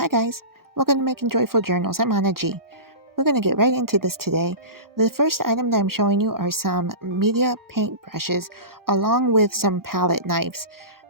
Hi guys, welcome to Making Joyful Journals. I'm Anna G. We're going to get right into this today. The first item that I'm showing you are some media paint brushes along with some palette knives.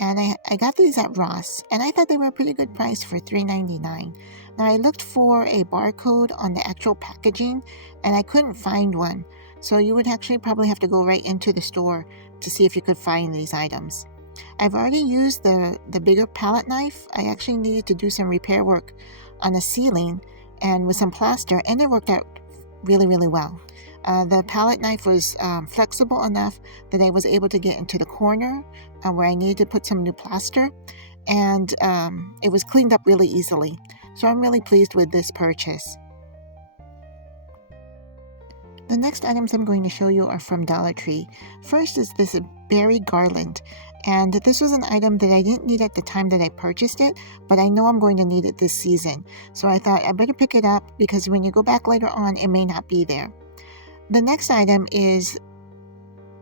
And I got these at Ross, and I thought they were a pretty good price for $3.99. Now I looked for a barcode on the actual packaging, and I couldn't find one. So you would actually probably have to go right into the store to see if you could find these items. I've already used the bigger palette knife. I actually needed to do some repair work on the ceiling and with some plaster, and it worked out really well. The palette knife was flexible enough that I was able to get into the corner where I needed to put some new plaster, and it was cleaned up really easily. So I'm really pleased with this purchase. The next items I'm going to show you are from Dollar Tree. First is this berry garland, and this was an item that I didn't need at the time that I purchased it, but I know I'm going to need it this season. So I thought I better pick it up because when you go back later on, it may not be there. The next item is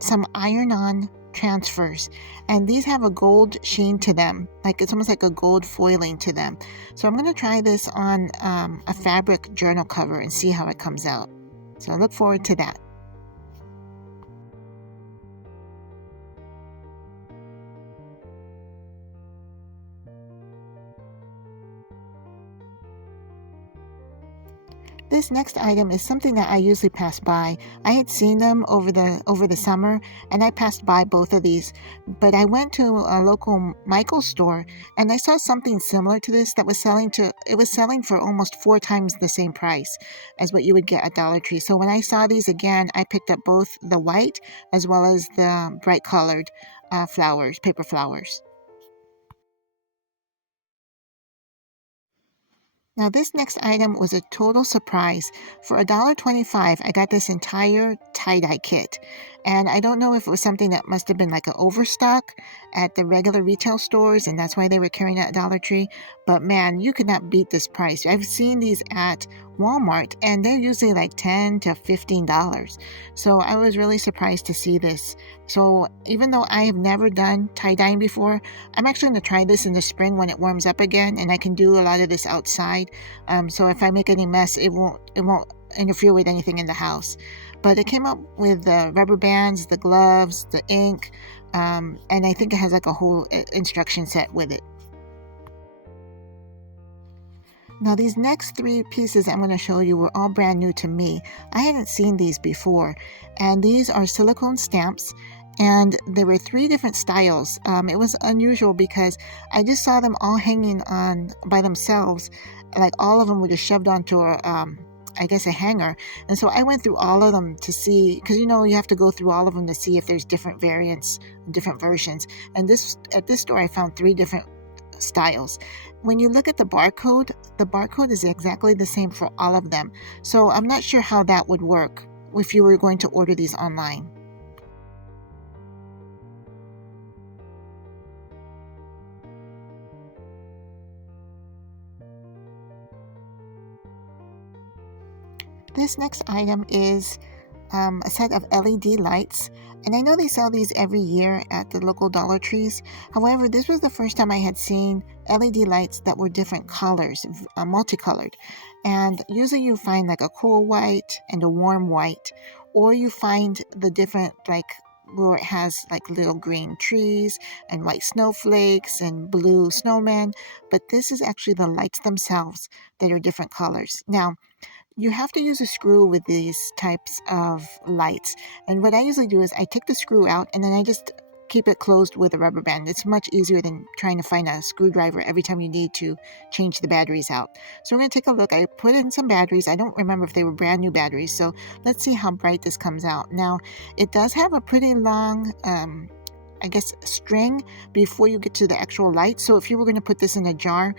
some iron-on transfers, and these have a gold sheen to them, like it's almost like a gold foiling to them. So I'm going to try this on a fabric journal cover and see how it comes out. So I look forward to that. This next item is something that I usually pass by. I had seen them over the summer, and I passed by both of these. But I went to a local Michael's store, and I saw something similar to this that was selling for almost 4 times the same price as what you would get at Dollar Tree. So when I saw these again, I picked up both the white as well as the bright colored flowers, paper flowers. Now this next item was a total surprise. For $1.25, I got this entire tie-dye kit. And I don't know if it was something that must have been like an overstock at the regular retail stores, and that's why they were carrying it at Dollar Tree. But man, you could not beat this price. I've seen these at Walmart, and they're usually like $10 to $15. So I was really surprised to see this. So even though I have never done tie-dyeing before, I'm actually going to try this in the spring when it warms up again, and I can do a lot of this outside. So if I make any mess, it won't interfere with anything in the house. But it came up with the rubber bands, the gloves, the ink, and I think it has like a whole instruction set with it. Now these next 3 pieces I'm going to show you were all brand new to me. I hadn't seen these before, and these are silicone stamps, and there were 3 different styles. It was unusual because I just saw them all hanging on by themselves, like all of them were just shoved onto I guess a hanger. And so I went through all of them to see, because you have to go through all of them to see if there's different variants, different versions. And at this store I found 3 different styles. When you look at the barcode is exactly the same for all of them. So I'm not sure how that would work if you were going to order these online. This next item is a set of LED lights, and I know they sell these every year at the local Dollar Trees. However, this was the first time I had seen LED lights that were different colors, multicolored. And usually you find like a cool white and a warm white, or you find the different like where it has like little green trees and white snowflakes and blue snowmen. But this is actually the lights themselves that are different colors. Now, you have to use a screw with these types of lights. And what I usually do is I take the screw out and then I just keep it closed with a rubber band. It's much easier than trying to find a screwdriver every time you need to change the batteries out. So we're going to take a look. I put in some batteries. I don't remember if they were brand new batteries. So let's see how bright this comes out. Now, it does have a pretty long I guess string before you get to the actual light. So if you were going to put this in a jar,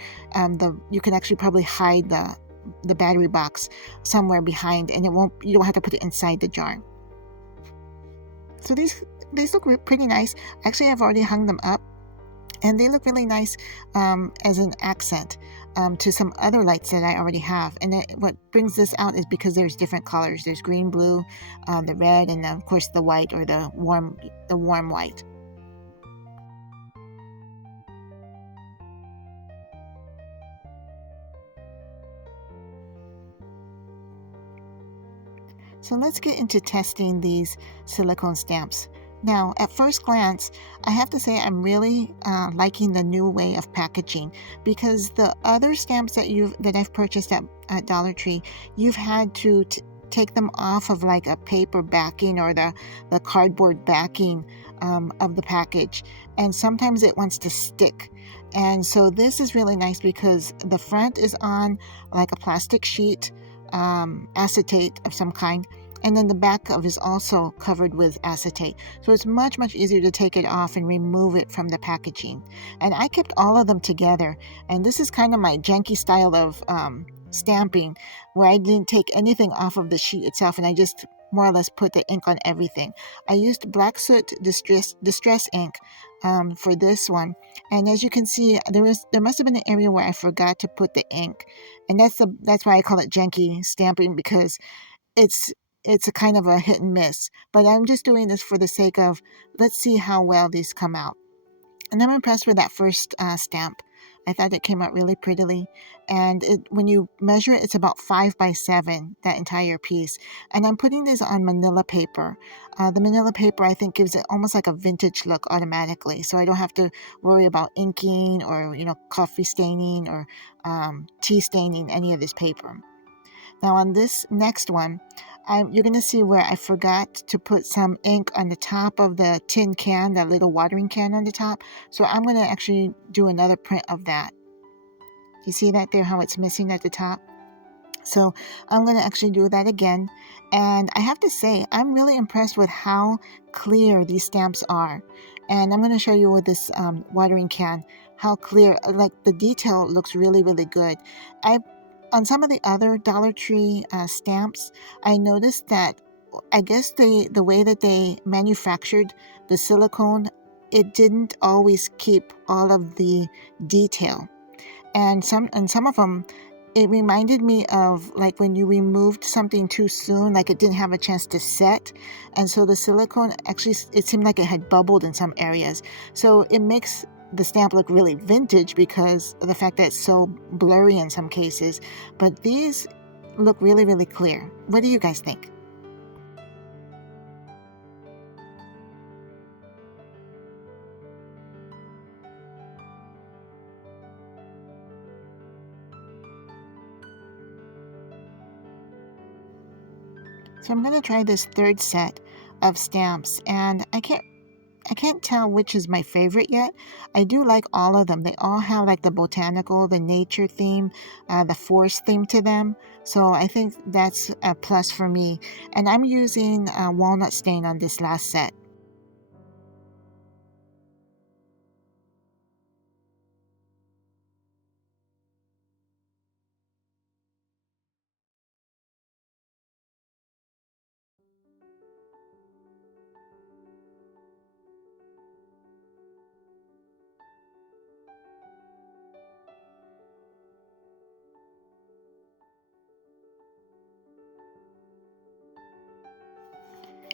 you can actually probably hide the battery box somewhere behind, and you don't have to put it inside the jar. So these look pretty nice. Actually, I've already hung them up, and they look really nice as an accent to some other lights that I already have. And what brings this out is because there's different colors. There's green, blue, the red, and of course the white, or the warm white. So let's get into testing these silicone stamps. Now, at first glance, I have to say I'm really liking the new way of packaging, because the other stamps that I've purchased at Dollar Tree, you've had to take them off of like a paper backing or the cardboard backing of the package, and sometimes it wants to stick. And so this is really nice because the front is on like a plastic sheet, acetate of some kind, and then the back of is also covered with acetate. So it's much, much easier to take it off and remove it from the packaging. And I kept all of them together. And this is kind of my janky style of stamping, where I didn't take anything off of the sheet itself, and I just more or less put the ink on everything. I used Black Soot Distress ink for this one. And as you can see, there must have been an area where I forgot to put the ink. And that's why I call it janky stamping, because it's it's a kind of a hit and miss, but I'm just doing this for the sake of, let's see how well these come out. And I'm impressed with that first stamp. I thought it came out really prettily, and when you measure it, it's about 5 by 7, that entire piece. And I'm putting this on manila paper. The manila paper, I think, gives it almost like a vintage look automatically, so I don't have to worry about inking or coffee staining or tea staining any of this paper. Now on this next one, you're going to see where I forgot to put some ink on the top of the tin can, that little watering can on the top. So I'm going to actually do another print of that. You see that there, how it's missing at the top? So I'm going to actually do that again. And I have to say, I'm really impressed with how clear these stamps are. And I'm going to show you with this watering can how clear, like the detail looks really, really good. On some of the other Dollar Tree stamps, I noticed that, I guess the way that they manufactured the silicone, it didn't always keep all of the detail. And some of them, it reminded me of like when you removed something too soon, like it didn't have a chance to set, and so the silicone actually, it seemed like it had bubbled in some areas. So it makes the stamp look really vintage because of the fact that it's so blurry in some cases, but these look really, really clear. What do you guys think? So I'm going to try this third set of stamps, and I can't tell which is my favorite yet. I do like all of them. They all have like the botanical, the nature theme, the forest theme to them. So I think that's a plus for me. And I'm using walnut stain on this last set.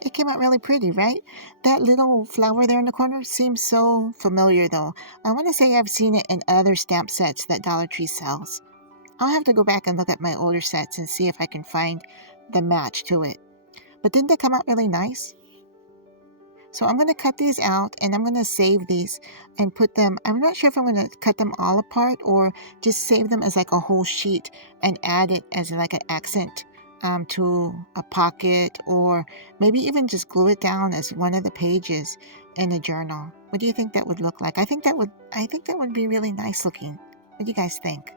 It came out really pretty, right? That little flower there in the corner seems so familiar though. I want to say I've seen it in other stamp sets that Dollar Tree sells. I'll have to go back and look at my older sets and see if I can find the match to it. But didn't they come out really nice? So I'm going to cut these out and I'm going to save these and put them, I'm not sure if I'm going to cut them all apart or just save them as like a whole sheet and add it as like an accent to a pocket, or maybe even just glue it down as one of the pages in a journal. What do you think that would look like? I think that would be really nice looking. What do you guys think?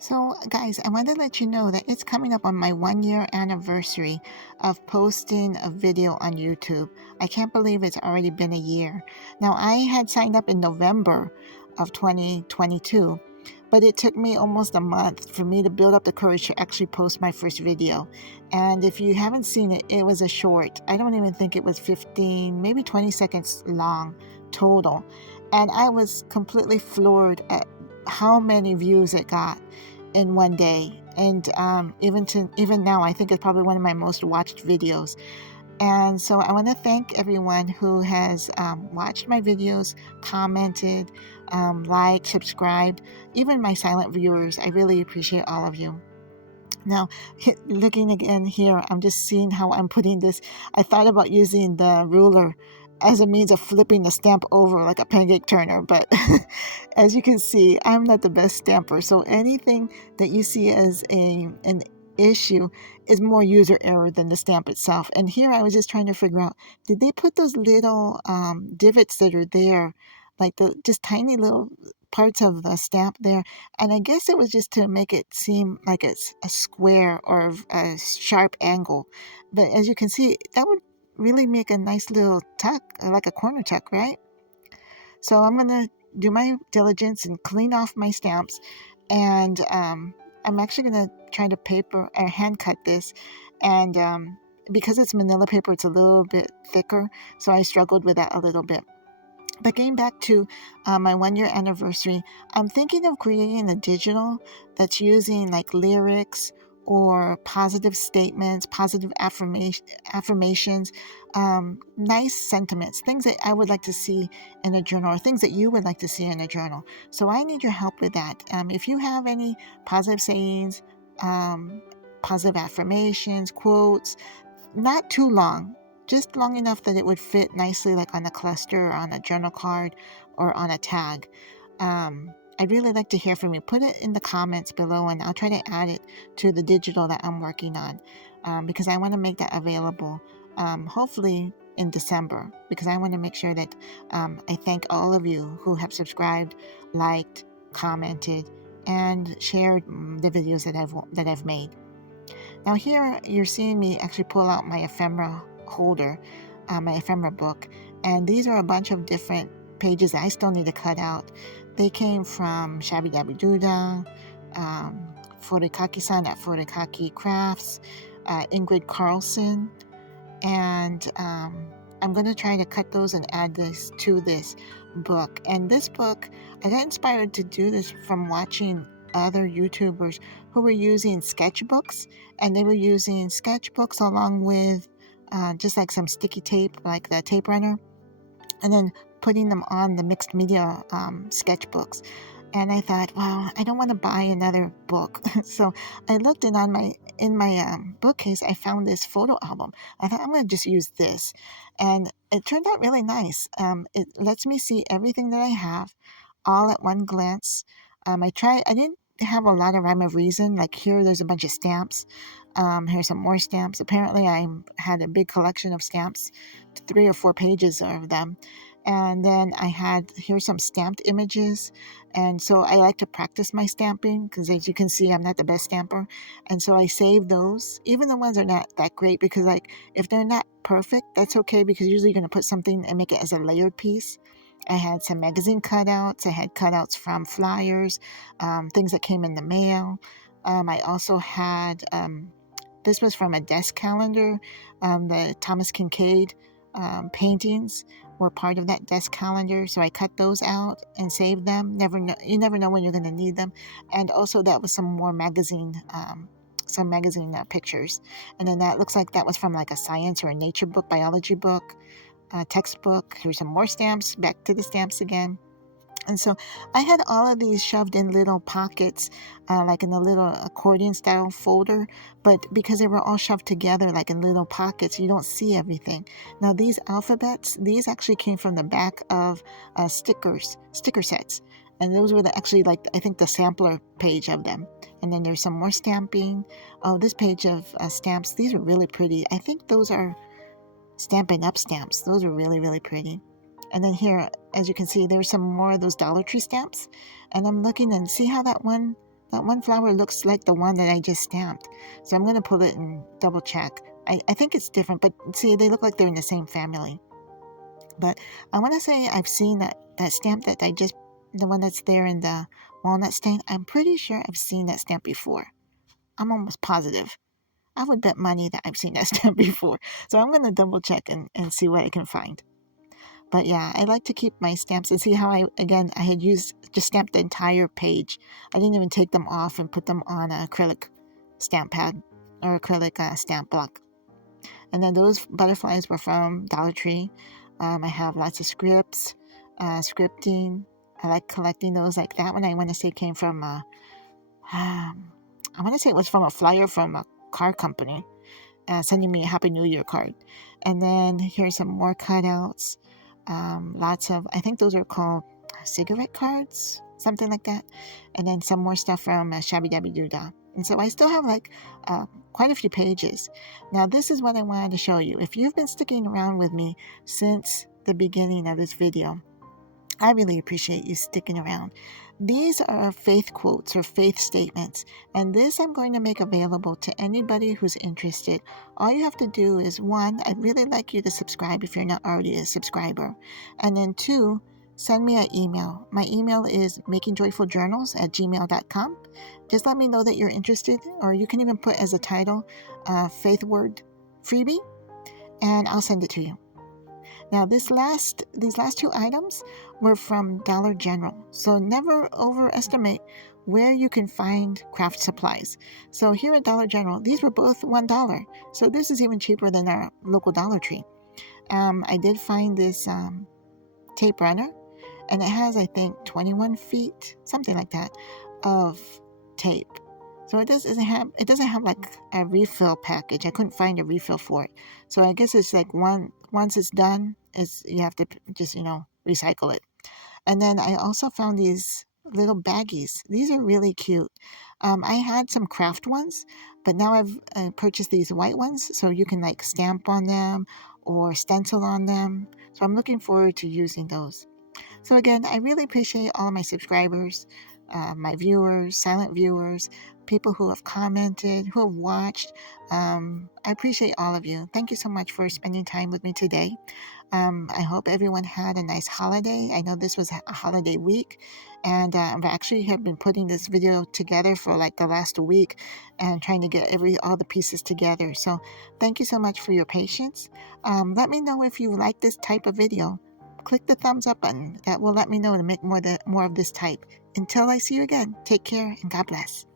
So, guys, I want to let you know that it's coming up on my 1 year anniversary of posting a video on YouTube. I can't believe it's already been a year. Now, I had signed up in November of 2022, but it took me almost a month for me to build up the courage to actually post my first video. And if you haven't seen it, it was a short. I don't even think it was 15, maybe 20 seconds long total. And I was completely floored at how many views it got in one day. And even now, I think it's probably one of my most watched videos. And so I want to thank everyone who has watched my videos, commented, liked, subscribed, even my silent viewers. I really appreciate all of you. Now, looking again here, I'm just seeing how I'm putting this. I thought about using the ruler as a means of flipping the stamp over like a pancake turner, but as you can see, I'm not the best stamper. So anything that you see as an issue is more user error than the stamp itself. And here I was just trying to figure out, did they put those little divots that are there, like the just tiny little parts of the stamp there, and I guess it was just to make it seem like it's a square or a sharp angle. But as you can see, that would really make a nice little tuck, like a corner tuck, right? So I'm going to do my diligence and clean off my stamps. And I'm actually going to try to paper or hand cut this. And because it's manila paper, it's a little bit thicker. So I struggled with that a little bit. But getting back to my 1 year anniversary, I'm thinking of creating a digital that's using like lyrics or positive statements, positive affirmations, nice sentiments, things that I would like to see in a journal or things that you would like to see in a journal. So I need your help with that. If you have any positive sayings, um, positive affirmations, quotes, not too long, just long enough that it would fit nicely like on a cluster or on a journal card or on a tag. I'd really like to hear from you. Put it in the comments below and I'll try to add it to the digital that I'm working on, because I want to make that available, hopefully in December, because I want to make sure that I thank all of you who have subscribed, liked, commented, and shared the videos that I've made. Now here you're seeing me actually pull out my ephemera holder, my ephemera book, and these are a bunch of different pages that I still need to cut out. They came from Shabby Dabby Doodah, Furikaki-san at Furikaki Crafts, Ingrid Carlson, and I'm going to try to cut those and add this to this book. And this book, I got inspired to do this from watching other YouTubers who were using sketchbooks, and they were using sketchbooks along with just like some sticky tape, like the tape runner, and then putting them on the mixed media sketchbooks. And I thought, wow, I don't want to buy another book. So I looked, and in my bookcase, I found this photo album. I thought I'm going to just use this, and it turned out really nice. It lets me see everything that I have, all at one glance. I didn't have a lot of rhyme of reason. Like here, there's a bunch of stamps. Here's some more stamps. Apparently, I had a big collection of stamps, 3 or 4 pages of them. And then I had, here's some stamped images. And so I like to practice my stamping because, as you can see, I'm not the best stamper. And so I save those, even the ones that are not that great, because like if they're not perfect, that's okay, because usually you're going to put something and make it as a layered piece. I had some magazine cutouts. I had cutouts from flyers, things that came in the mail. I also had, this was from a desk calendar. The Thomas Kincaid paintings were part of that desk calendar, so I cut those out and saved them. You never know when you're going to need them. And also that was some more magazine, pictures. And then that looks like that was from like a science or a nature book, biology book, textbook. Here's some more stamps, back to the stamps again. And so I had all of these shoved in little pockets, like in a little accordion style folder, but because they were all shoved together like in little pockets, you don't see everything. Now these alphabets, these actually came from the back of sticker sets. And those were actually like, I think the sampler page of them. And then there's some more stamping. Oh, this page of stamps, these are really pretty. I think those are Stampin' Up stamps. Those are really, really pretty. And then here, as you can see, there's some more of those Dollar Tree stamps. And I'm looking and see how that one flower looks like the one that I just stamped. So I'm going to pull it and double check. I think it's different, but see, they look like they're in the same family. But I want to say I've seen that stamp that the one that's there in the walnut stain. I'm pretty sure I've seen that stamp before. I'm almost positive. I would bet money that I've seen that stamp before. So I'm going to double check and see what I can find. But yeah, I like to keep my stamps and see how I had just stamped the entire page. I didn't even take them off and put them on an acrylic stamp pad or acrylic stamp block. And then those butterflies were from Dollar Tree. I have lots of scripts, scripting. I like collecting those. Like that one I want to say came from I want to say it was from a flyer from a car company sending me a Happy New Year card. And then here's some more cutouts. Lots of, I think those are called cigarette cards, something like that. And then some more stuff from Shabby Dabby Doodah. And so I still have like quite a few pages. Now, this is what I wanted to show you. If you've been sticking around with me since the beginning of this video, I really appreciate you sticking around. These are faith quotes or faith statements, and this I'm going to make available to anybody who's interested. All you have to do is, one, I'd really like you to subscribe if you're not already a subscriber. And then two, send me an email. My email is makingjoyfuljournals@gmail.com. Just let me know that you're interested, or you can even put as a title, faith word freebie, and I'll send it to you. Now, these last two items were from Dollar General, so never overestimate where you can find craft supplies. So here at Dollar General, these were both $1, so this is even cheaper than our local Dollar Tree. I did find this tape runner, and it has, I think, 21 feet, something like that, of tape. So it doesn't have like a refill package. I couldn't find a refill for it. So I guess it's like once it's done, you have to just recycle it. And then I also found these little baggies. These are really cute. I had some craft ones, but now I've purchased these white ones, so you can like stamp on them or stencil on them. So I'm looking forward to using those. So again, I really appreciate all of my subscribers, my viewers, silent viewers, people who have commented, who have watched. I appreciate all of you. Thank you so much for spending time with me today. I hope everyone had a nice holiday. I know this was a holiday week, and I've actually have been putting this video together for like the last week and trying to get all the pieces together. So thank you so much for your patience. Let me know if you like this type of video. Click the thumbs up button. That will let me know to make more of this type. Until I see you again, take care and God bless.